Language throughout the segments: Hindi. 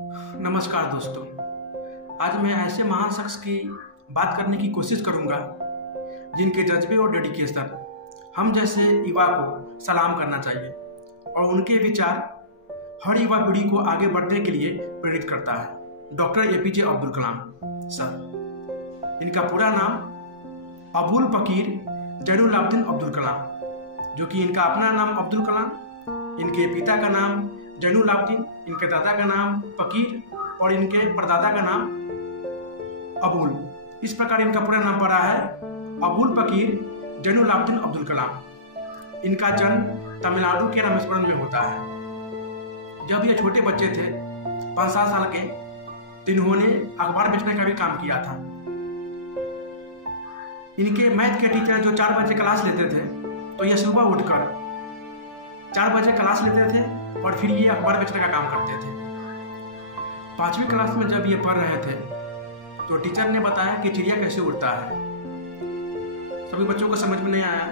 नमस्कार दोस्तों। आज मैं ऐसे महान शख्स की बात करने की कोशिश करूंगा जिनके जज्बे और डेडिकेशन हम जैसे युवा को सलाम करना चाहिए और उनके विचार हर युवा पीढ़ी को आगे बढ़ने के लिए प्रेरित करता है। Doctor APJ Abdul Kalam sir, इनका पूरा नाम अबुल फकीर जैनुलाब्दीन अब्दुल कलाम, जो कि इनका अपना नाम अब्दुल कलाम, इनके पिता का नाम जैनुलाब्दीन, इनके दादा का नाम फकीर और इनके परदादा का नाम अबुल। इस प्रकार इनका पूरा नाम पड़ा है अबुल फकीर जैनुलाब्दीन अब्दुल कलाम। इनका जन्म तमिलनाडु के रामेश्वरम में होता है। जब ये छोटे बच्चे थे 5-7 साल के, तो इन्होंने अखबार बेचने का भी काम किया था। इनके मैथ के टीचर जो 4 बजे क्लास लेते थे, तो ये सुबह उठकर 4 बजे क्लास लेते थे और फिर ये अखबार बेचने का काम करते थे। 5वीं क्लास में जब ये पढ़ रहे थे तो टीचर ने बताया कि चिड़िया कैसे उड़ता है। सभी बच्चों को समझ में नहीं आया,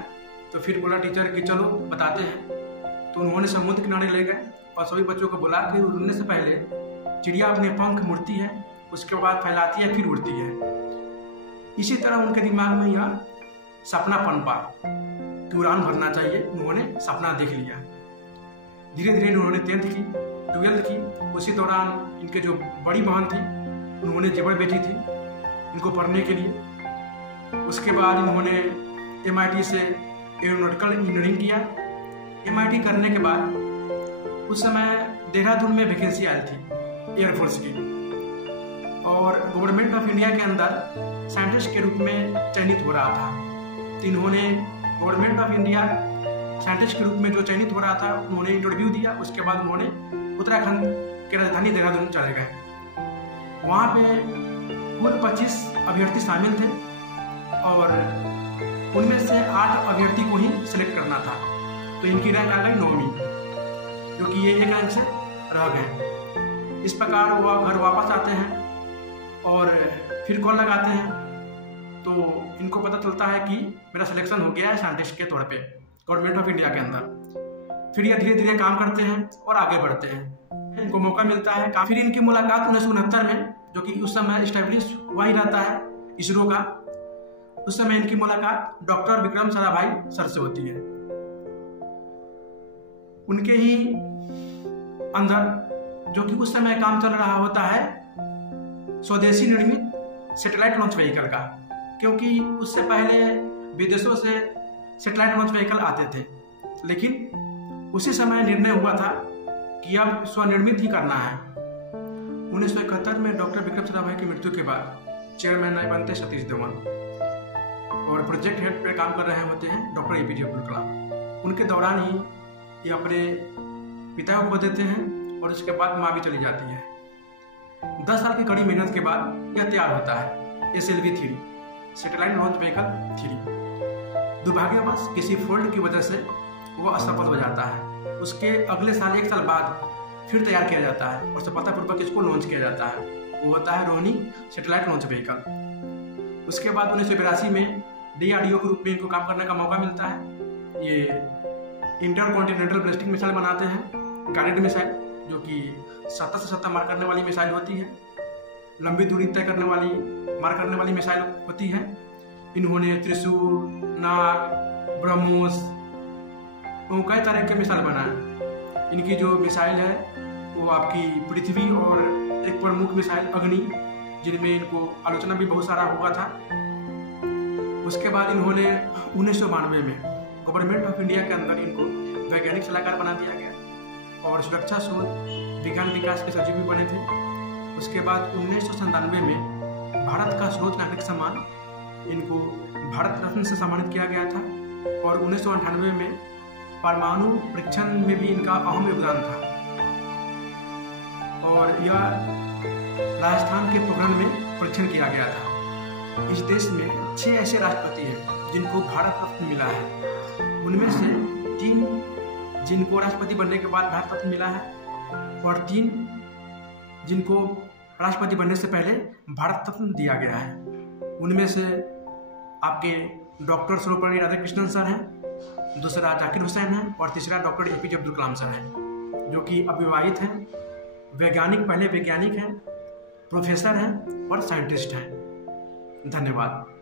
तो फिर बोला टीचर कि चलो बताते हैं। तो उन्होंने समुद्र किनारे ले गए और सभी बच्चों को बोला कि उड़ने से पहले चिड़िया अपने पंख मुड़ती है, उसके बाद फैलाती है, फिर उड़ती है। इसी तरह उनके दिमाग में यह सपना पनपा कि उड़ान भरना चाहिए। उन्होंने सपना देख लिया। धीरे धीरे उन्होंने 10th की, 12th की। उसी दौरान इनके जो बड़ी बहन थी, उन्होंने जेवर बेची थी इनको पढ़ने के लिए। उसके बाद इन्होंने MIT से एरोनॉटिकल इंजीनियरिंग किया। MIT करने के बाद उस समय देहरादून में वैकेंसी आई थी एयरफोर्स की, और गवर्नमेंट ऑफ इंडिया के अंदर साइंटिस्ट के रूप में चयनित हो रहा था। तो इन्होंने गवर्नमेंट ऑफ इंडिया साइंटिस्ट के रूप में जो चयनित हो रहा था, उन्होंने इंटरव्यू दिया। उसके बाद उन्होंने उत्तराखंड की राजधानी देहरादून चले गए। वहाँ पे कुल 25 अभ्यर्थी शामिल थे और उनमें से 8 अभ्यर्थी को ही सिलेक्ट करना था। तो इनकी रैंक आ गई 9वीं, जो कि ये 1 रैंक से रह गए। इस प्रकार वो घर वापस आते हैं और फिर कॉल लगाते हैं, तो इनको पता चलता है कि मेरा सिलेक्शन हो गया है साइंटिस्ट के तौर पे गवर्नमेंट ऑफ इंडिया के अंदर। फिर ये धीरे धीरे काम करते हैं और आगे बढ़ते हैं। इनको मौका मिलता है। फिर इनकी मुलाकात 1969 में, जो कि उस समय इस्टेब्लिश हुआ ही रहता है इसरो का, उस समय इनकी मुलाकात डॉक्टर विक्रम साराभाई सर से होती है। उनके ही अंदर जो कि उस समय काम चल रहा होता है स्वदेशी निर्मित सैटेलाइट लॉन्च व्हीकल का, क्योंकि उससे पहले विदेशों से सैटेलाइट लॉन्च व्हीकल आते थे, लेकिन उसी समय निर्णय हुआ था कि अब स्वनिर्मित ही करना है। 1971 में डॉक्टर विक्रम साराभाई की मृत्यु के बाद चेयरमैन नए बनते सतीश धवन, और प्रोजेक्ट हेड पे काम कर रहे होते हैं डॉक्टर एपीजे अब्दुल कलाम। उनके दौरान ही ये अपने पिता को खो देते हैं और उसके बाद माँ भी चली जाती है। 10 साल की कड़ी मेहनत के बाद यह तैयार होता है SLV-3, सैटेलाइट लॉन्च व्हीकल 3। दुर्भाग्यवश किसी फॉल्ट की वजह से वह असफल हो जाता है। उसके अगले साल 1 साल बाद फिर तैयार किया जाता है और सफलतापूर्वक इसको लॉन्च किया जाता है। वो होता है रोहिणी सैटेलाइट लॉन्च व्हीकल। उसके बाद 1982 में DRDO के रूप में इनको काम करने का मौका मिलता है। ये इंटरकॉन्टिनेंटल बैलिस्टिक मिसाइल बनाते हैं, गाइडेड मिसाइल, जो कि 70 से 70 मार करने वाली मिसाइल होती है। लंबी दूरी तय करने वाली, मार करने वाली मिसाइल होती है। इन्होंने त्रिशूल, नाग, ब्रह्मोस, कई तरह के मिसाइल बनाए। इनकी जो मिसाइल है वो आपकी पृथ्वी, और एक प्रमुख मिसाइल अग्नि, जिनमें इनको आलोचना भी बहुत सारा हुआ था। उसके बाद इन्होंने 1992 में गवर्नमेंट ऑफ इंडिया के अंदर इनको वैज्ञानिक सलाहकार बना दिया गया और सुरक्षा शोध विज्ञान विकास के सचिव भी बने थे। उसके बाद 1997 में भारत का सर्वोच्च नागरिक सम्मान, इनको भारत रत्न से सम्मानित किया गया था। और 1998 में परमाणु परीक्षण में भी इनका अहम योगदान था। और यह राजस्थान के पोखरण में परीक्षण किया गया था। इस देश में 6 ऐसे राष्ट्रपति हैं जिनको भारत रत्न मिला है। उनमें से 3 जिनको राष्ट्रपति बनने के बाद भारत रत्न मिला है, और 3 जिनको राष्ट्रपति बनने से पहले भारत रत्न दिया गया है। उनमें से आपके डॉक्टर सर्वपल्ली राधाकृष्णन सर हैं, दूसरा जाकिर हुसैन है, और तीसरा doctor APJ Abdul Kalam sir हैं, जो कि अविवाहित हैं। वैज्ञानिक, पहले वैज्ञानिक हैं, प्रोफेसर हैं और साइंटिस्ट हैं। धन्यवाद।